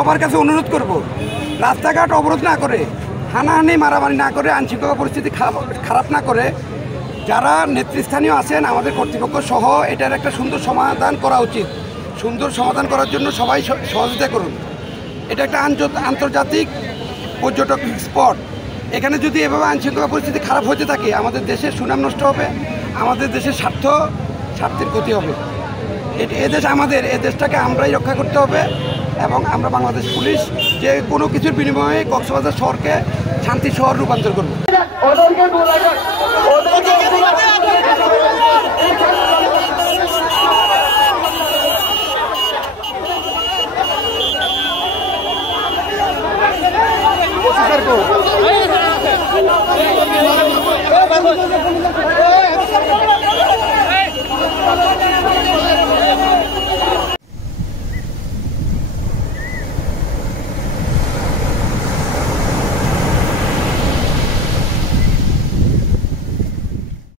সবার কাছে অনুরোধ করব, রাস্তাঘাট অবরোধ না করে, হানাহানি মারামারি না করে, আইনশৃঙ্খলা পরিস্থিতি খারাপ না করে, যারা নেতৃস্থানীয় আছেন আমাদের কর্তৃপক্ষ সহ এটার একটা সুন্দর সমাধান করা উচিত। সুন্দর সমাধান করার জন্য সবাই সহযোগিতা করুন। এটা একটা আন্তর্জাতিক পর্যটক স্পট। এখানে যদি এভাবে আইনশৃঙ্খলা পরিস্থিতি খারাপ হতে থাকে, আমাদের দেশের সুনাম নষ্ট হবে, আমাদের দেশের স্বার্থের ক্ষতি হবে। এ দেশ আমাদের, এ দেশটাকে আমরাই রক্ষা করতে হবে এবং আমরা বাংলাদেশ পুলিশ যে কোনো কিছুর বিনিময়ে কক্সবাজার শহরকে শান্তি শহর রূপান্তর করব।